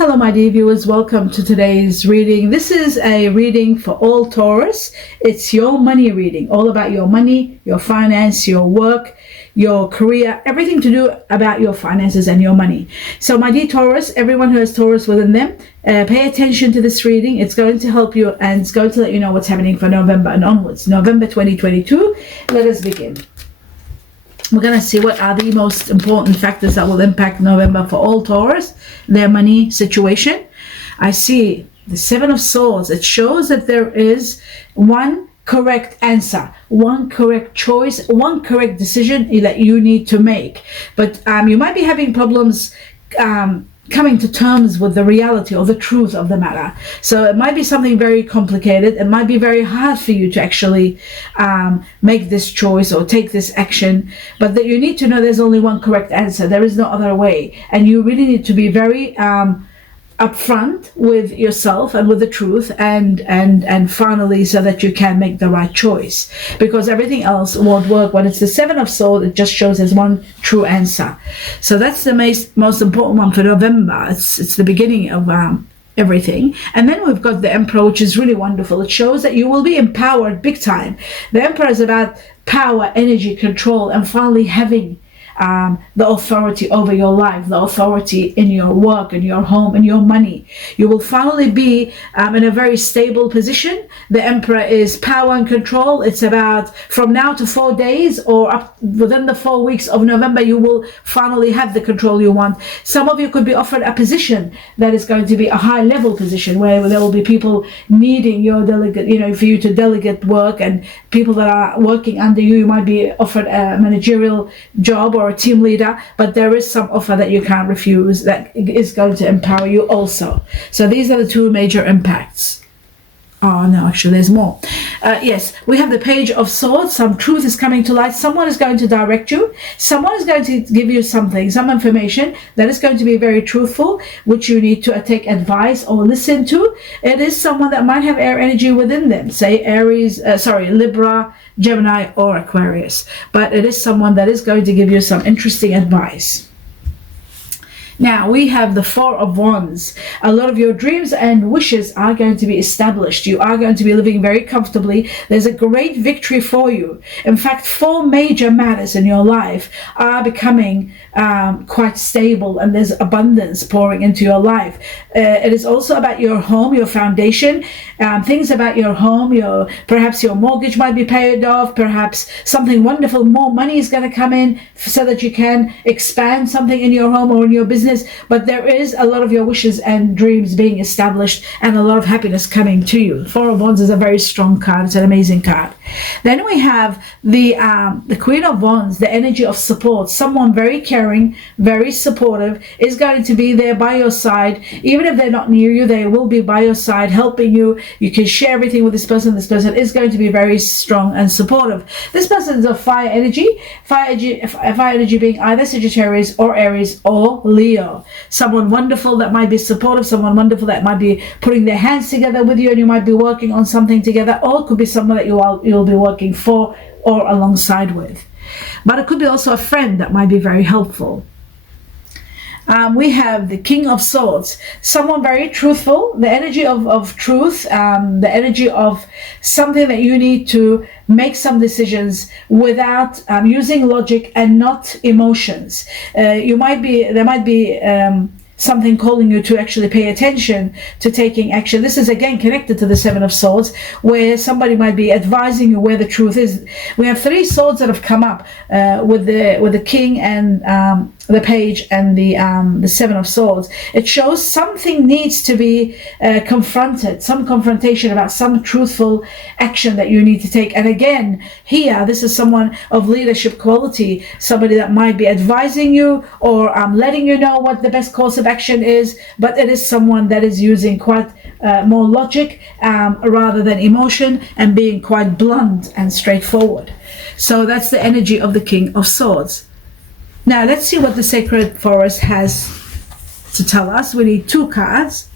Hello my dear viewers, welcome to today's reading. This is a reading for all Taurus. It's your money reading, all about your money, your finance, your work, your career, everything to do about your finances and your money. So my dear Taurus, everyone who has Taurus within them, pay attention to this reading. It's going to help you and it's going to let you know what's happening for November and onwards. November 2022, let us begin. We're going to see what are the most important factors that will impact November for all Taurus, their money situation. I see the Seven of Swords. It shows that there is one correct answer, one correct choice, one correct decision that you need to make. But you might be having problems coming to terms with the reality or the truth of the matter. So it might be something very complicated. It might be very hard for you to actually make this choice or take this action, but that you need to know there's only one correct answer. There is no other way, and you really need to be very upfront with yourself and with the truth, and finally, so that you can make the right choice, because everything else won't work. When it's the Seven of Swords, it just shows there's one true answer. So that's the most important one for November. It's the beginning of everything. And then we've got the Emperor, which is really wonderful. It shows that you will be empowered big time. The Emperor is about power, energy, control, and finally having the authority over your life, the authority in your work, in your home, in your money. You will finally be in a very stable position. The Emperor is power and control. It's about from now to 4 days, or up within the 4 weeks of November, you will finally have the control you want. Some of you could be offered a position that is going to be a high level position, where there will be people needing your delegate, for you to delegate work, and people that are working under you. You might be offered a managerial job or a team leader, but there is some offer that you can't refuse that is going to empower you also. So these are the two major impacts. Oh no, actually there's more. Yes, we have the Page of Swords. Some truth is coming to light. Someone is going to direct you. Someone is going to give you something, some information that is going to be very truthful, which you need to take advice or listen to. It is someone that might have air energy within them, say Libra, Gemini, or Aquarius. But it is someone that is going to give you some interesting advice. Now we have the Four of Wands. A lot of your dreams and wishes are going to be established. You are going to be living very comfortably. There's a great victory for you. In fact, 4 major matters in your life are becoming quite stable, and there's abundance pouring into your life. It is also about your home, your foundation, things about your home. Perhaps your mortgage might be paid off. Perhaps something wonderful, more money is going to come in so that you can expand something in your home or in your business. But there is a lot of your wishes and dreams being established, and a lot of happiness coming to you. Four of Wands is a very strong card. It's an amazing card. Then we have the Queen of Wands, the energy of support. Someone very caring, very supportive is going to be there by your side. Even if they're not near you, they will be by your side, helping you. You can share everything with this person. This person is going to be very strong and supportive. This person is of fire energy. Fire energy being either Sagittarius or Aries or Leo. Someone wonderful that might be supportive, someone wonderful that might be putting their hands together with you, and you might be working on something together, or it could be someone that you'll be working for or alongside with. But it could be also a friend that might be very helpful. We have the King of Swords, someone very truthful, the energy of truth, the energy of something that you need to make some decisions without using logic and not emotions. There might be something calling you to actually pay attention to taking action. This is again connected to the Seven of Swords, where somebody might be advising you where the truth is. We have 3 swords that have come up with the King and the Page and the Seven of Swords. It shows something needs to be confronted, some confrontation about some truthful action that you need to take. And again, here, this is someone of leadership quality, somebody that might be advising you or letting you know what the best course of action is, but it is someone that is using quite more logic rather than emotion, and being quite blunt and straightforward. So that's the energy of the King of Swords. Now let's see what the Sacred Forest has to tell us. We need 2 cards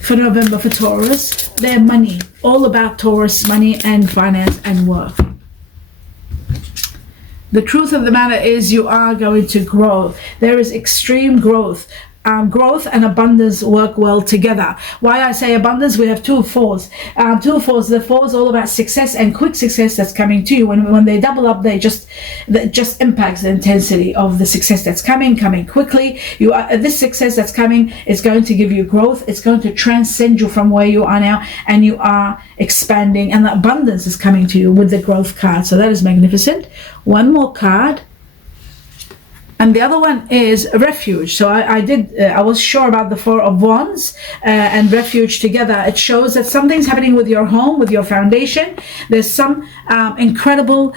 for November for Taurus. Their money, all about Taurus money and finance and work. The truth of the matter is you are going to grow. There is extreme growth growth and abundance work well together. Why I say abundance, we have 2 fours. 2 fours, the 4 is all about success and quick success that's coming to you. When they double up, that just impacts the intensity of the success that's coming quickly. This success that's coming is going to give you growth. It's going to transcend you from where you are now, and you are expanding, and the abundance is coming to you with the growth card. So that is magnificent. One more card. And the other one is refuge. So I was sure about the 4 of Wands and refuge together. It shows that something's happening with your home, with your foundation. There's some incredible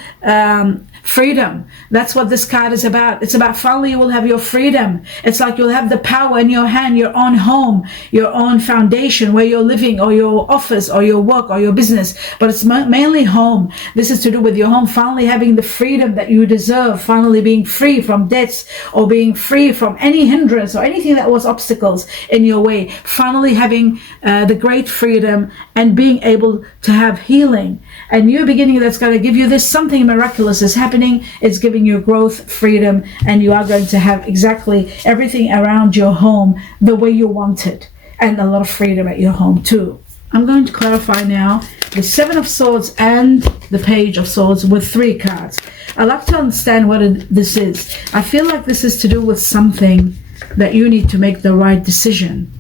freedom. That's what this card is about. It's about finally you will have your freedom. It's like you'll have the power in your hand, your own home, your own foundation where you're living, or your office or your work or your business. But it's mainly home. This is to do with your home, finally having the freedom that you deserve, finally being free from debts or being free from any hindrance or anything that was obstacles in your way, finally having the great freedom and being able to have healing. A new beginning that's going to give you this. Something miraculous is happening. It's giving you growth, freedom, and you are going to have exactly everything around your home the way you want it, and a lot of freedom at your home too. I'm going to clarify now the 7 of Swords and the Page of Swords with 3 cards. I'd like to understand what this is. I feel like this is to do with something that you need to make the right decision,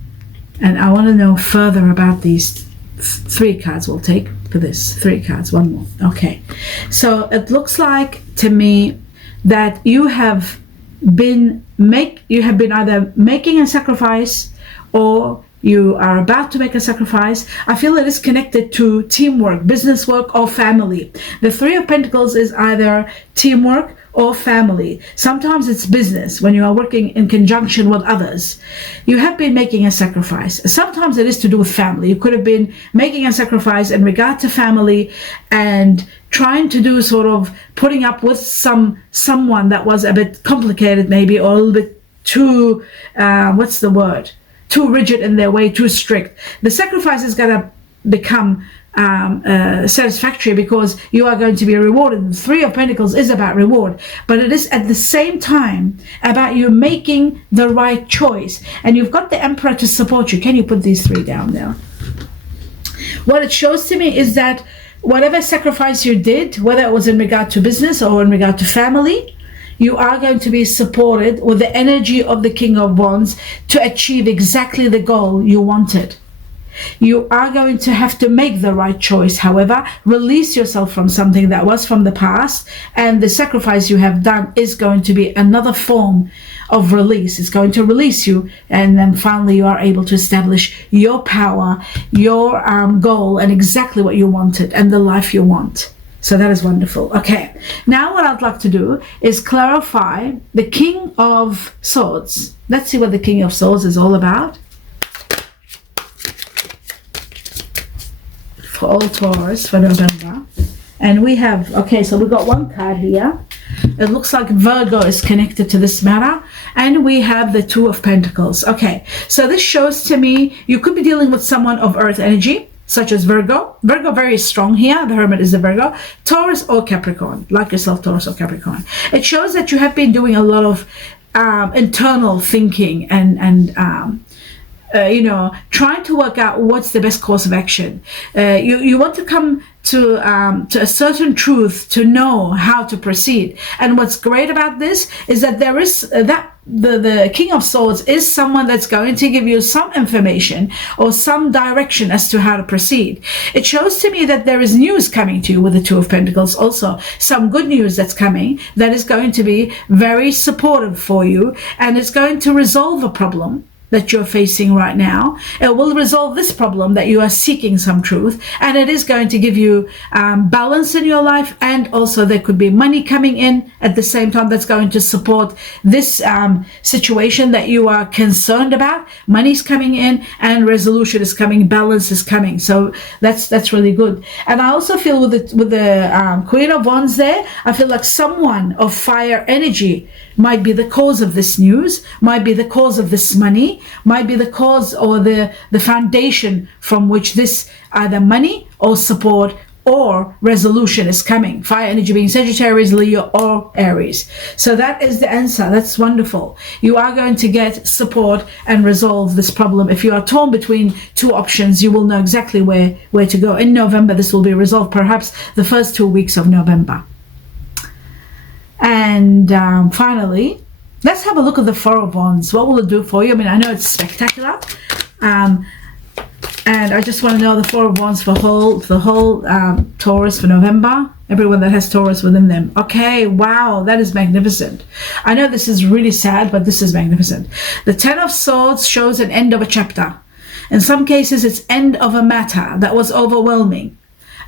and I want to know further about these 3 cards we'll take for this. 3 cards, one more. Okay, so it looks like to me that you have been either making a sacrifice or you are about to make a sacrifice. I feel it is connected to teamwork, business work, or family. The 3 of Pentacles is either teamwork or family. Sometimes it's business when you are working in conjunction with others. You have been making a sacrifice. Sometimes it is to do with family. You could have been making a sacrifice in regard to family and trying to do sort of putting up with someone that was a bit complicated maybe, or a little bit too, too rigid in their way, too strict. The sacrifice is going to become satisfactory because you are going to be rewarded. The 3 of Pentacles is about reward, but it is at the same time about you making the right choice. And you've got the Emperor to support you. Can you put these 3 down there? What it shows to me is that whatever sacrifice you did, whether it was in regard to business or in regard to family, you are going to be supported with the energy of the King of Wands to achieve exactly the goal you wanted. You are going to have to make the right choice, however, release yourself from something that was from the past, and the sacrifice you have done is going to be another form of release. It's going to release you, and then finally you are able to establish your power, your goal, and exactly what you wanted, and the life you want. So that is wonderful. Okay, now what I'd like to do is clarify the King of Swords. Let's see what the King of Swords is all about for all Taurus for November. And we have, okay, so we've got 1 card here. It looks like Virgo is connected to this matter, and we have the 2 of Pentacles. Okay, so this shows to me you could be dealing with someone of earth energy, such as Virgo. Virgo very strong here. The Hermit is a Virgo. Taurus or Capricorn, like yourself, Taurus or Capricorn. It shows that you have been doing a lot of internal thinking and trying to work out what's the best course of action. You want to come to a certain truth to know how to proceed. And what's great about this is that there is the King of Swords is someone that's going to give you some information or some direction as to how to proceed. It shows to me that there is news coming to you with the 2 of Pentacles, also some good news that's coming that is going to be very supportive for you, and it's going to resolve a problem that you're facing right now. It will resolve this problem that you are seeking some truth, and it is going to give you balance in your life, and also there could be money coming in at the same time that's going to support this situation that you are concerned about. Money's coming in and resolution is coming, balance is coming. So that's really good. And I also feel with the Queen of Wands there, I feel like someone of fire energy might be the cause of this news, might be the cause of this money, might be the cause or the foundation from which this either money or support or resolution is coming. Fire energy being Sagittarius, Leo, or Aries. So that is the answer. That's wonderful. You are going to get support and resolve this problem. If you are torn between two options, you will know exactly where to go. In November, this will be resolved, perhaps the first 2 weeks of November. And finally, let's have a look at the Four of Wands. What will it do for you? I mean, I know it's spectacular. And I just want to know the Four of Wands for the whole Taurus for November. Everyone that has Taurus within them. Okay, wow, that is magnificent. I know this is really sad, but this is magnificent. The Ten of Swords shows an end of a chapter. In some cases, it's end of a matter that was overwhelming.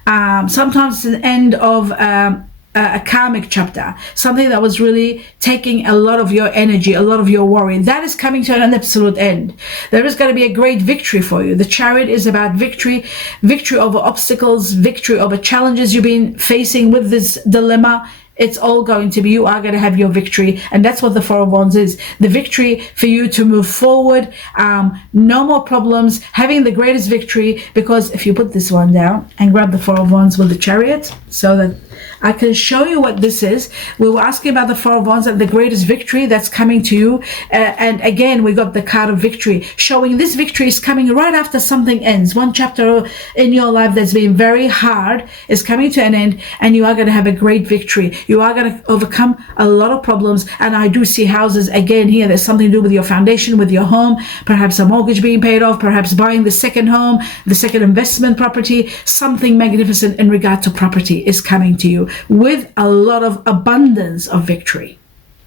Sometimes it's an end of a karmic chapter, something that was really taking a lot of your energy, a lot of your worry. That is coming to an absolute end. There is going to be a great victory for you. The Chariot is about victory, victory over obstacles, victory over challenges you've been facing with this dilemma. It's all going to be, you are going to have your victory. And that's what the Four of Wands is. The victory for you to move forward. No more problems. Having the greatest victory. Because if you put this one down and grab the Four of Wands with the Chariot, so that I can show you what this is. We were asking about the Four of Wands and the greatest victory that's coming to you. And again, we got the card of victory, showing this victory is coming right after something ends. One chapter in your life that's been very hard is coming to an end, and you are going to have a great victory. You are going to overcome a lot of problems. And I do see houses again here. There's something to do with your foundation, with your home, perhaps a mortgage being paid off, perhaps buying the second home, the second investment property. Something magnificent in regard to property is coming to you with a lot of abundance of victory.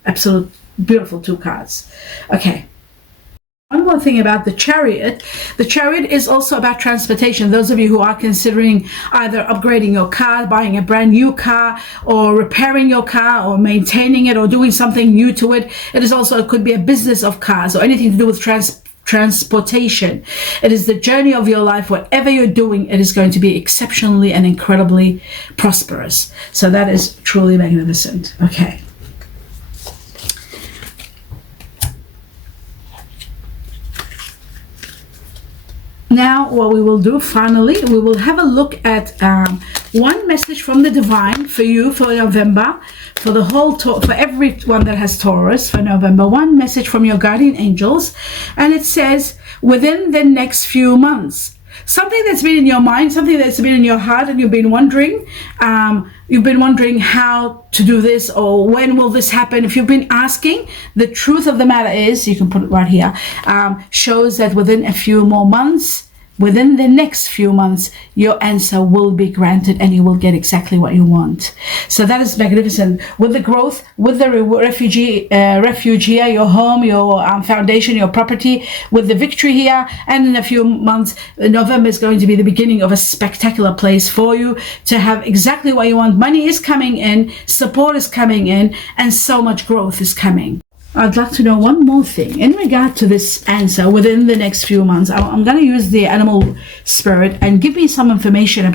Absolute beautiful two cards. Okay. One more thing about the Chariot. The Chariot is also about transportation. Those of you who are considering either upgrading your car, buying a brand new car, or repairing your car, or maintaining it, or doing something new to it. It is also, it could be a business of cars or anything to do with transportation. It is the journey of your life. Whatever you're doing, it is going to be exceptionally and incredibly prosperous. So that is truly magnificent. Okay. Now, what we will do finally, we will have a look at one message from the divine for you for November, for the whole for everyone that has Taurus for November. One message from your guardian angels, and it says, within the next few months. Something that's been in your mind, something that's been in your heart, and you've been wondering how to do this, or when will this happen. If you've been asking, the truth of the matter is, you can put it right here, shows that within a few more months, within the next few months, your answer will be granted and you will get exactly what you want. So that is magnificent. With the growth, with the refuge here, your home, your foundation, your property, with the victory here, and in a few months, November is going to be the beginning of a spectacular place for you to have exactly what you want. Money is coming in, support is coming in, and so much growth is coming. I'd like to know one more thing in regard to this answer within the next few months. I'm going to use the animal spirit and give me some information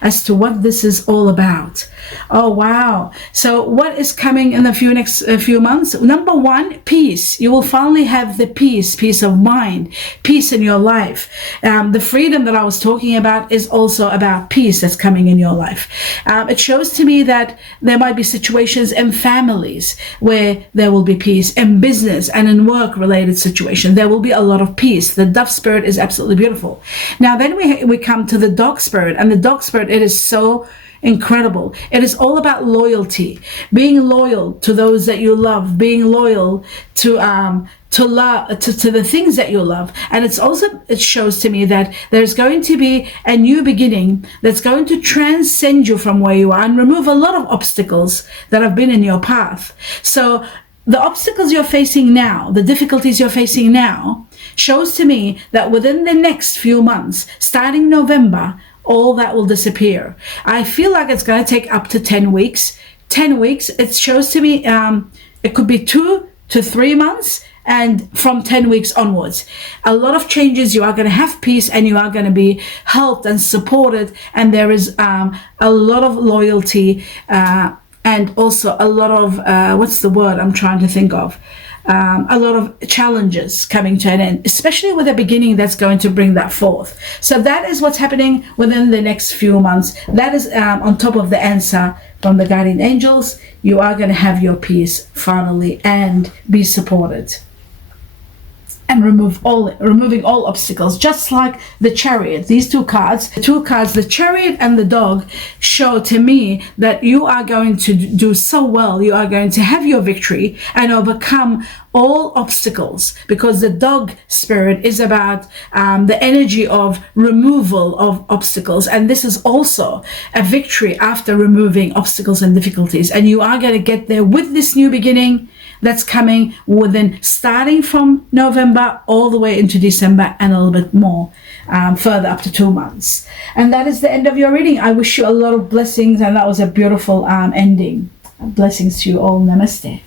as to what this is all about. Oh, wow. So what is coming in the next few months? Number one, peace. You will finally have the peace of mind, peace in your life. The freedom that I was talking about is also about peace that's coming in your life. It shows to me that there might be situations in families where there will be peace. In business and in work related situation, there will be a lot of peace. The dove spirit is absolutely beautiful. Now then we come to the dog spirit, and the dog spirit, it is so incredible. It is all about loyalty, being loyal to those that you love, being loyal to the things that you love. And it shows to me that there's going to be a new beginning that's going to transcend you from where you are and remove a lot of obstacles that have been in your path. So the obstacles you're facing now, the difficulties you're facing now, shows to me that within the next few months, starting November, all that will disappear. I feel like it's going to take up to 10 weeks. 10 weeks, it shows to me it could be 2 to 3 months, and from 10 weeks onwards. A lot of changes, you are going to have peace, and you are going to be helped and supported, and there is a lot of loyalty, and also a lot of, what's the word I'm trying to think of? a lot of challenges coming to an end, especially with a beginning that's going to bring that forth. So that is what's happening within the next few months. That is on top of the answer from the guardian angels. You are going to have your peace finally and be supported, and removing all obstacles, just like the Chariot. These two cards, the Chariot and the Dog, show to me that you are going to do so well. You are going to have your victory and overcome all obstacles, because the Dog spirit is about the energy of removal of obstacles, and this is also a victory after removing obstacles and difficulties. And you are going to get there with this new beginning that's coming starting from November all the way into December, and a little bit more further up to 2 months. And that is the end of your reading. I wish you a lot of blessings, and that was a beautiful ending. Blessings to you all. Namaste.